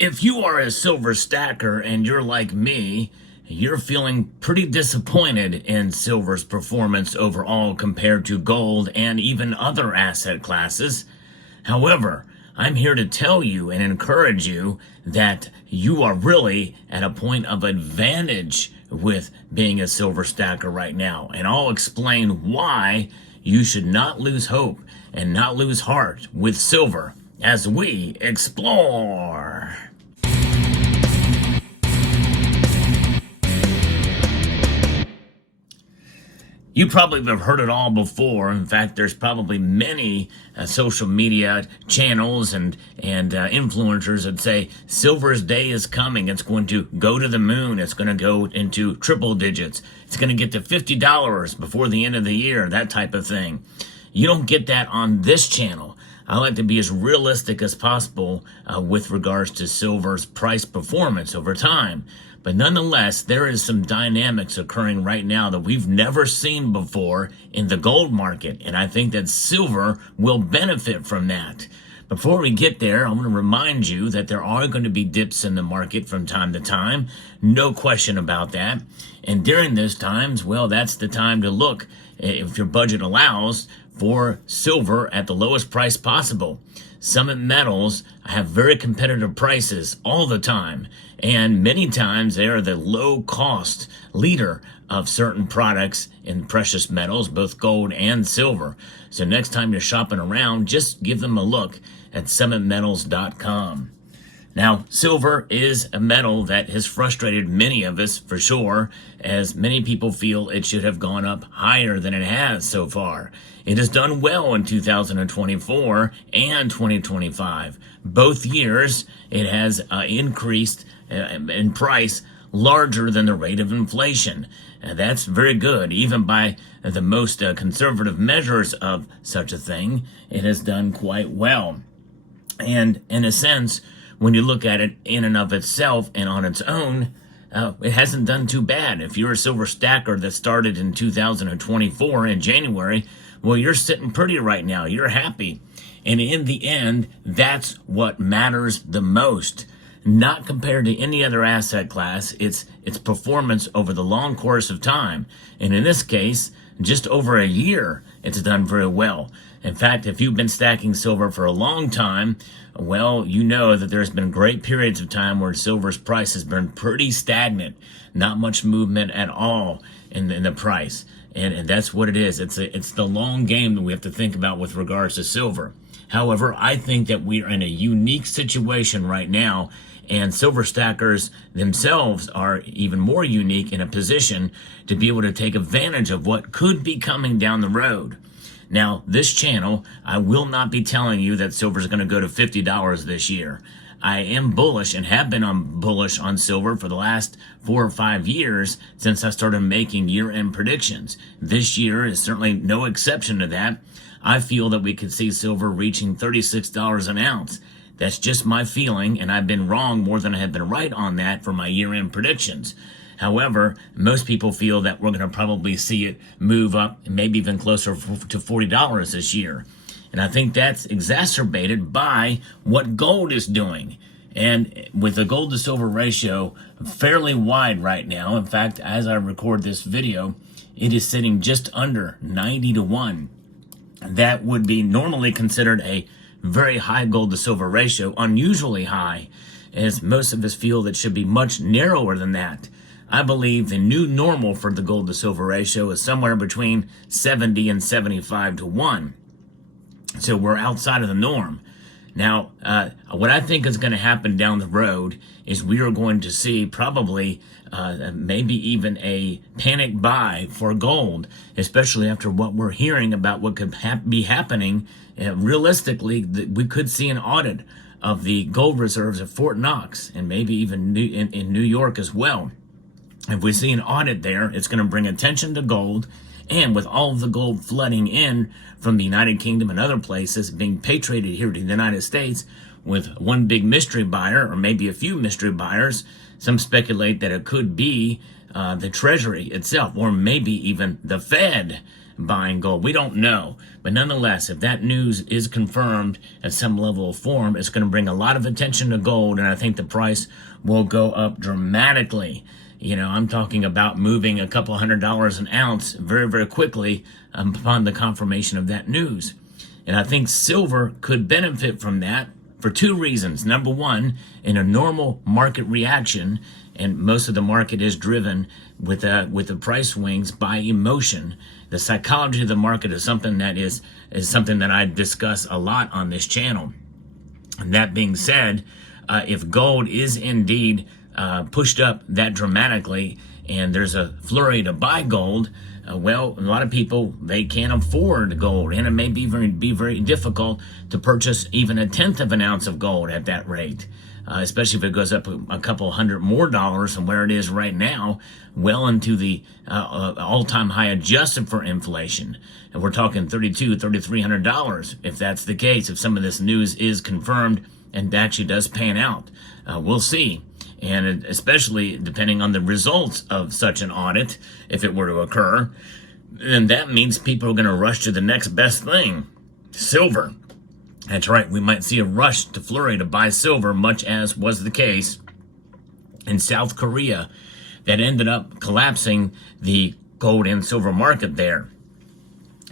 If you are a silver stacker and you're like me, you're feeling pretty disappointed in silver's performance overall compared to gold and even other asset classes. However, I'm here to tell you and encourage you that you are really at a point of advantage with being a silver stacker right now. And I'll explain why you should not lose hope and not lose heart with silver as we explore. You probably have heard it all before. In fact, there's probably many social media channels and influencers that say silver's day is coming. It's going to go to the moon. It's going to go into triple digits. It's going to get to $50 before the end of the year, that type of thing. You don't get that on this channel. I like to be as realistic as possible with regards to silver's price performance over time. But nonetheless, there is some dynamics occurring right now that we've never seen before in the gold market. And I think that silver will benefit from that. Before we get there, I want to remind you that there are going to be dips in the market from time to time. No question about that. And during those times, well, that's the time to look, if your budget allows, for silver at the lowest price possible. Summit Metals have very competitive prices all the time, and many times they are the low-cost leader of certain products in precious metals, both gold and silver. So next time you're shopping around, just give them a look at summitmetals.com. Now, silver is a metal that has frustrated many of us for sure, as many people feel it should have gone up higher than it has so far. It has done well in 2024 and 2025. Both years, it has increased in price larger than the rate of inflation. That's very good. Even by the most conservative measures of such a thing, it has done quite well. And in a sense, when you look at it in and of itself and on its own, it hasn't done too bad. If you're a silver stacker that started in 2024 in January, well, you're sitting pretty right now. You're happy. And in the end, that's what matters the most. Not compared to any other asset class, it's performance over the long course of time. And in this case, just over a year, it's done very well. In fact, if you've been stacking silver for a long time, well, you know that there's been great periods of time where silver's price has been pretty stagnant, not much movement at all in the price. And that's what it is. It's the long game that we have to think about with regards to silver. However, I think that we are in a unique situation right now, and silver stackers themselves are even more unique in a position to be able to take advantage of what could be coming down the road. Now, this channel, I will not be telling you that silver is going to go to $50 this year. I am bullish and have been bullish on silver for the last 4 or 5 years since I started making year-end predictions. This year is certainly no exception to that. I feel that we could see silver reaching $36 an ounce. That's just my feeling, and I've been wrong more than I have been right on that for my year-end predictions. However, most people feel that we're going to probably see it move up, maybe even closer to $40 this year. And I think that's exacerbated by what gold is doing. And with the gold to silver ratio fairly wide right now, in fact, as I record this video, it is sitting just under 90-1. That would be normally considered a very high gold to silver ratio, unusually high, as most of us feel that should be much narrower than that. I believe the new normal for the gold to silver ratio is somewhere between 70 and 75-1. So we're outside of the norm. Now, what I think is going to happen down the road is we are going to see probably maybe even a panic buy for gold, especially after what we're hearing about what could be happening. Realistically, we could see an audit of the gold reserves at Fort Knox and maybe even in New York as well. If we see an audit there, it's going to bring attention to gold. And with all of the gold flooding in from the United Kingdom and other places being patriated here to the United States with one big mystery buyer or maybe a few mystery buyers, some speculate that it could be the Treasury itself or maybe even the Fed buying gold. We don't know. But nonetheless, if that news is confirmed at some level of form, it's going to bring a lot of attention to gold, and I think the price will go up dramatically. You know, I'm talking about moving a couple $100 an ounce very, very quickly upon the confirmation of that news. And I think silver could benefit from that for two reasons. Number one, in a normal market reaction, and most of the market is driven with the price swings by emotion. The psychology of the market is something that I discuss a lot on this channel. And that being said, if gold is indeed pushed up that dramatically, and there's a flurry to buy gold, well, a lot of people, they can't afford gold, and it may be very difficult to purchase even a tenth of an ounce of gold at that rate, especially if it goes up a couple $100 more from where it is right now, well into the all-time high adjusted for inflation. And we're talking $3,300 if that's the case, if some of this news is confirmed and actually does pan out. We'll see. And especially depending on the results of such an audit, if it were to occur, then that means people are going to rush to the next best thing, silver. That's right, we might see a rush to flurry to buy silver, much as was the case in South Korea, that ended up collapsing the gold and silver market there.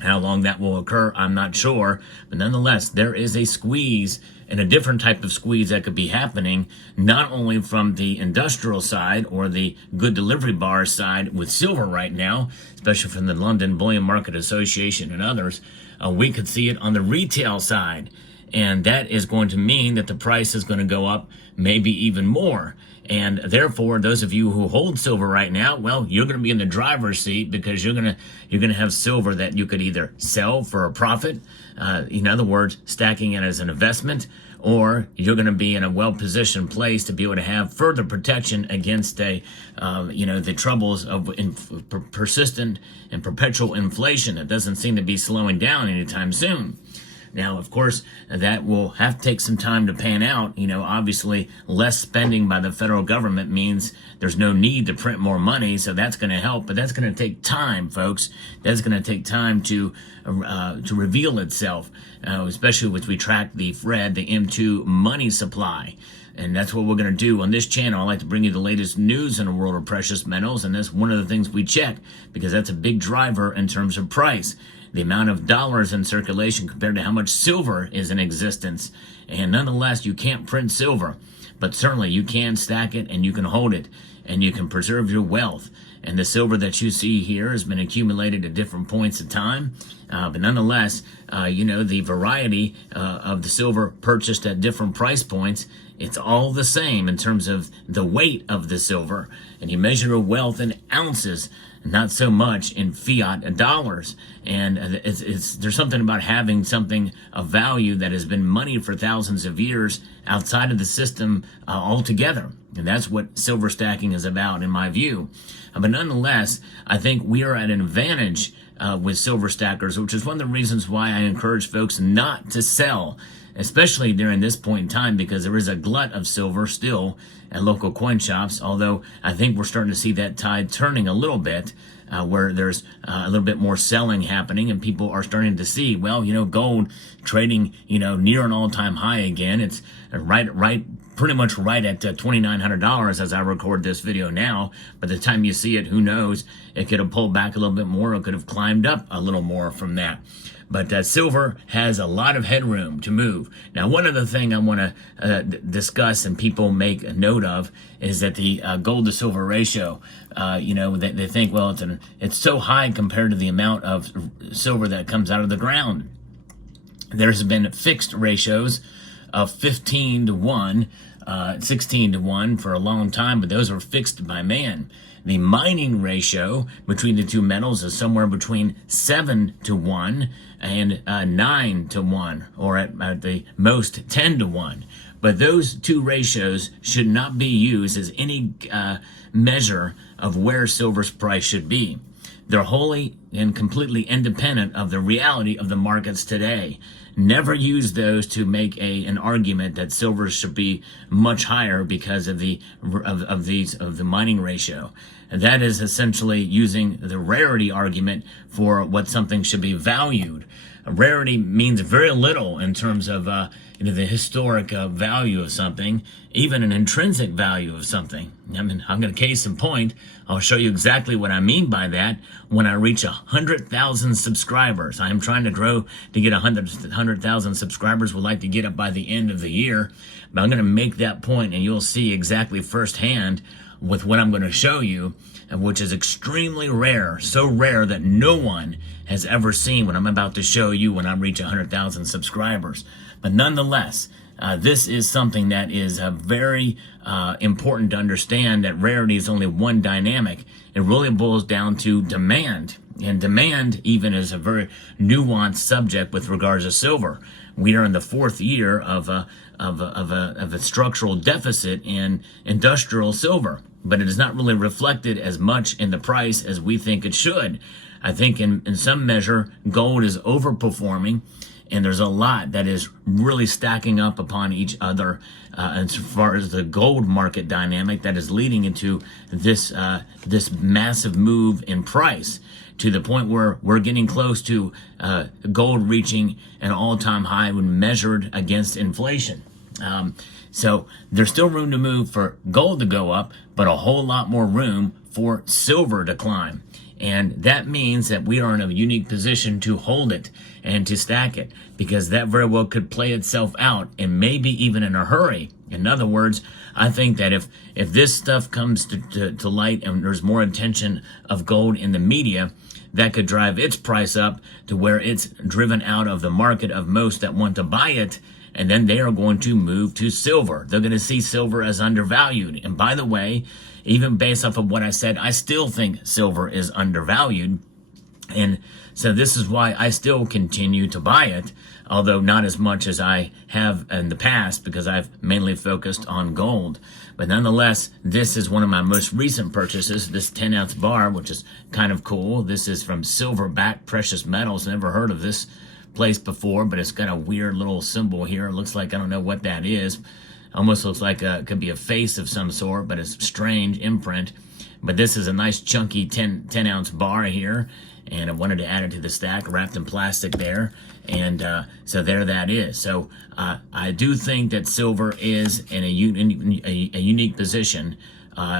How long that will occur, I'm not sure, but nonetheless, there is a squeeze, and a different type of squeeze that could be happening, not only from the industrial side or the good delivery bar side with silver right now, especially from the London Bullion Market Association and others, we could see it on the retail side, and that is going to mean that the price is going to go up maybe even more. And therefore, those of you who hold silver right now, well, you're going to be in the driver's seat, because you're going to have silver that you could either sell for a profit, in other words, stacking it as an investment, or you're going to be in a well-positioned place to be able to have further protection against the troubles of persistent and perpetual inflation that doesn't seem to be slowing down anytime soon. Now, of course, that will have to take some time to pan out. You know, obviously, less spending by the federal government means there's no need to print more money, so that's going to help. But that's going to take time, folks. That's going to take time to reveal itself, especially as we track the FRED, the M2 money supply. And that's what we're going to do on this channel. I like to bring you the latest news in the world of precious metals, and that's one of the things we check, because that's a big driver in terms of price. The amount of dollars in circulation compared to how much silver is in existence. And nonetheless, you can't print silver, but certainly you can stack it and you can hold it and you can preserve your wealth. And the silver that you see here has been accumulated at different points of time. But nonetheless, the variety of the silver purchased at different price points, it's all the same in terms of the weight of the silver. And you measure your wealth in ounces, not so much in fiat dollars. And there's something about having something of value that has been money for thousands of years outside of the system altogether. And that's what silver stacking is about, in my view. But nonetheless, I think we are at an advantage with silver stackers, which is one of the reasons why I encourage folks not to sell, especially during this point in time, because there is a glut of silver still at local coin shops, although I think we're starting to see that tide turning a little bit, where there's a little bit more selling happening, and people are starting to see, well, gold trading, near an all-time high again. It's pretty much right at $2,900 as I record this video now. By the time you see it, who knows? It could have pulled back a little bit more. It could have climbed up a little more from that. But silver has a lot of headroom to move. Now, one other thing I want to discuss and people make a note of is that the gold to silver ratio, they think, well, it's so high compared to the amount of silver that comes out of the ground. There's been fixed ratios of 15 to 1, 16 to 1 for a long time, but those were fixed by man. The mining ratio between the two metals is somewhere between 7 to 1 and 9 to 1, or at the most 10 to 1. But those two ratios should not be used as any measure of where silver's price should be. they're wholly and completely independent of the reality of the markets today. Never use those to make an argument that silver should be much higher because of the mining ratio. And that is essentially using the rarity argument for what something should be valued. Rarity means very little in terms of the historic value of something, even an intrinsic value of something. I mean, I'm going to case in point. I'll show you exactly what I mean by that when I reach 100,000 subscribers. I am trying to grow to get 100,000 subscribers. Would like to get it by the end of the year. But I'm going to make that point, and you'll see exactly firsthand with what I'm going to show you, which is extremely rare, so rare that no one has ever seen what I'm about to show you when I reach 100,000 subscribers. But nonetheless, this is something that is very important to understand, that rarity is only one dynamic. It really boils down to demand. And demand even is a very nuanced subject with regards to silver. We are in the fourth year of a structural deficit in industrial silver, but it is not really reflected as much in the price as we think it should. I think in some measure, gold is overperforming, and there's a lot that is really stacking up upon each other as far as the gold market dynamic that is leading into this massive move in price, to the point where we're getting close to gold reaching an all-time high when measured against inflation. So there's still room to move for gold to go up, but a whole lot more room for silver to climb. And that means that we are in a unique position to hold it and to stack it, because that very well could play itself out, and maybe even in a hurry. In other words, I think that if this stuff comes to light and there's more attention of gold in the media, that could drive its price up to where it's driven out of the market of most that want to buy it, and then they are going to move to silver. They're going to see silver as undervalued. And by the way, even based off of what I said, I still think silver is undervalued. And so this is why I still continue to buy it, although not as much as I have in the past, because I've mainly focused on gold. But nonetheless, this is one of my most recent purchases, this 10-ounce bar, which is kind of cool. This is from Silverback Precious Metals. Never heard of this place before, but it's got a weird little symbol here. It looks like, I don't know what that is. Almost looks like it could be a face of some sort, but it's strange imprint. But this is a nice chunky 10-ounce bar here, and I wanted to add it to the stack, wrapped in plastic there. And so there that is. So I do think that silver is in a unique position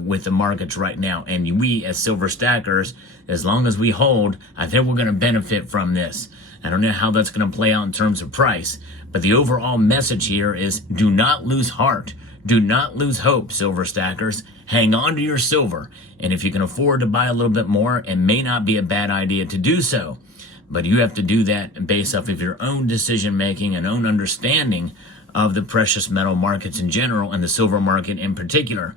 with the markets right now. And we as silver stackers, as long as we hold, I think we're going to benefit from this. I don't know how that's going to play out in terms of price, but the overall message here is do not lose heart. Do not lose hope, silver stackers. Hang on to your silver. And if you can afford to buy a little bit more, it may not be a bad idea to do so. But you have to do that based off of your own decision making and own understanding of the precious metal markets in general and the silver market in particular.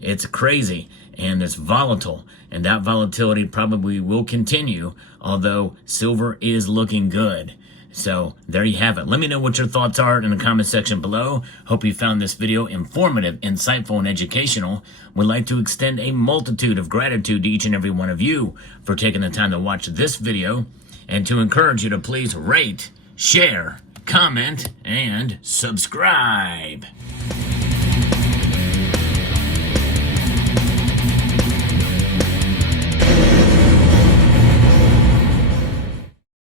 It's crazy and it's volatile, and that volatility probably will continue, although silver is looking good. So there you have it. Let me know what your thoughts are in the comment section below. Hope you found this video informative, insightful, and educational. Would like to extend a multitude of gratitude to each and every one of you for taking the time to watch this video, and to encourage you to please rate, share, comment, and subscribe.